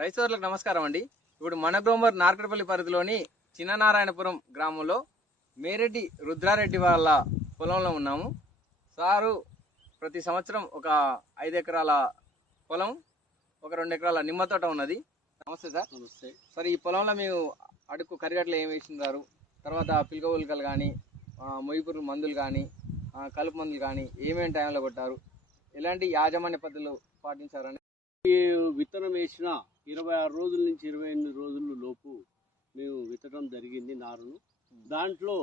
రైతులకు నమస్కారం అండి. ఇప్పుడు మన గ్రోమర్ నార్కట్పల్లి పరిధిలోని చిన్ననారాయణపురం గ్రామంలో మేరెడ్డి రుద్రారెడ్డి వాళ్ళ పొలంలో ఉన్నాము. సారు ప్రతి సంవత్సరం ఒక 5 ఎకరాల పొలం, ఒక 2 ఎకరాల నిమ్మ తోట ఉన్నది. నమస్తే సార్. నమస్తే సార్, ఈ పొలంలో మేము అడుగు కరిగట్లు ఏమి వేసినారు, తర్వాత పిలక ఉల్కలు కానీ, మొయ్యిపురు మందులు కానీ, కలుపు మందులు కానీ ఏమేమి టైంలో కొట్టారు, ఎలాంటి యాజమాన్య పద్ధతులు పాటించారని? విత్తనం వేసిన 26 రోజుల నుంచి 28 రోజుల లోపు మేము విత్తడం జరిగింది నారును. దాంట్లో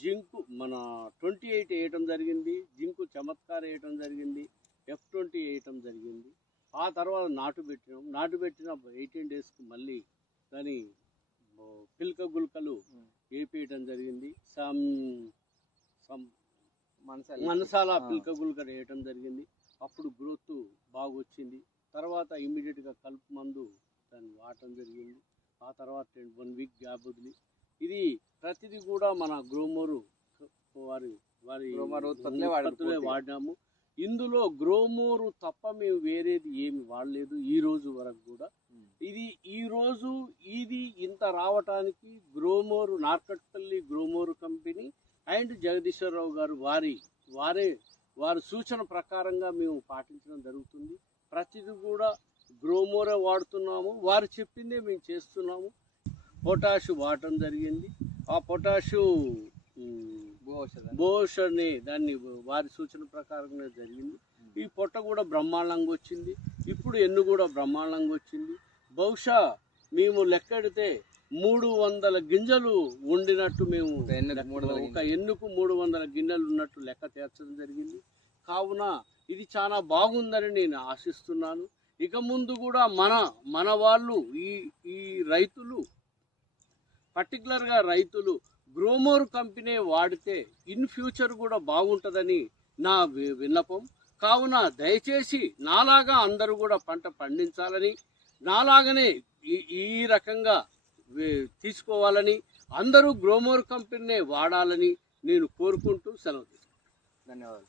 జింకు మన 28 వేయటం జరిగింది, జింకు చమత్కార్ వేయటం జరిగింది, F20 వేయటం జరిగింది. ఆ తర్వాత నాటు పెట్టిన 18 డేస్కి మళ్ళీ దాని పిల్క గుల్కలు వేపేయటం జరిగింది. మనసాల పిల్క గుల్క వేయటం జరిగింది. అప్పుడు గ్రోత్ బాగా వచ్చింది. తర్వాత ఇమ్మీడియట్గా కలుపు మందు దాన్ని వాడటం జరిగింది. ఆ తర్వాత 1 వీక్ గ్యాప్ వదిలి ఇది ప్రతిదీ కూడా మన గ్రోమోరు వారి ఉత్పత్తులే వాడినాము. ఇందులో గ్రోమోరు తప్ప మేము వేరేది ఏమి వాడలేదు ఈ రోజు వరకు కూడా. ఇది ఇంత రావటానికి గ్రోమోరు నార్కట్పల్లి గ్రోమోరు కంపెనీ అండ్ జగదీశ్వరరావు గారు వారి సూచన ప్రకారంగా మేము పాటించడం జరుగుతుంది. ప్రతిదీ కూడా గ్రోమోరే వాడుతున్నాము, వారు చెప్పిందే మేము చేస్తున్నాము. పొటాషు వాడటం జరిగింది. ఆ పొటాషు బోషని దాన్ని వారి సూచన ప్రకారంగా జరిగింది. ఈ పొట్ట కూడా బ్రహ్మాండంగా వచ్చింది. ఇప్పుడు ఎన్ను కూడా బ్రహ్మాండంగా వచ్చింది. బహుశా మేము లెక్కెడితే 300 గింజలు ఉండినట్టు మేము ఒక ఎన్నుకు 300 గింజలు ఉన్నట్టు లెక్క తీర్చడం జరిగింది. కావున ఇది చాలా బాగుందని నేను ఆశిస్తున్నాను. ఇక ముందు కూడా మన వాళ్ళు ఈ రైతులు పర్టికులర్గా రైతులు గ్రోమోర్ కంపెనీ వాడితే ఇన్ ఫ్యూచర్ కూడా బాగుంటుందని నా విన్నపం. కావున దయచేసి నాలాగా అందరూ కూడా పంట పండించాలని, నాలాగనే ఈ రకంగా తీసుకోవాలని, అందరూ గ్రోమోర్ కంపెనీ వాడాలని నేను కోరుకుంటూ సెలవు తీసుకుంటాను. ధన్యవాదాలు.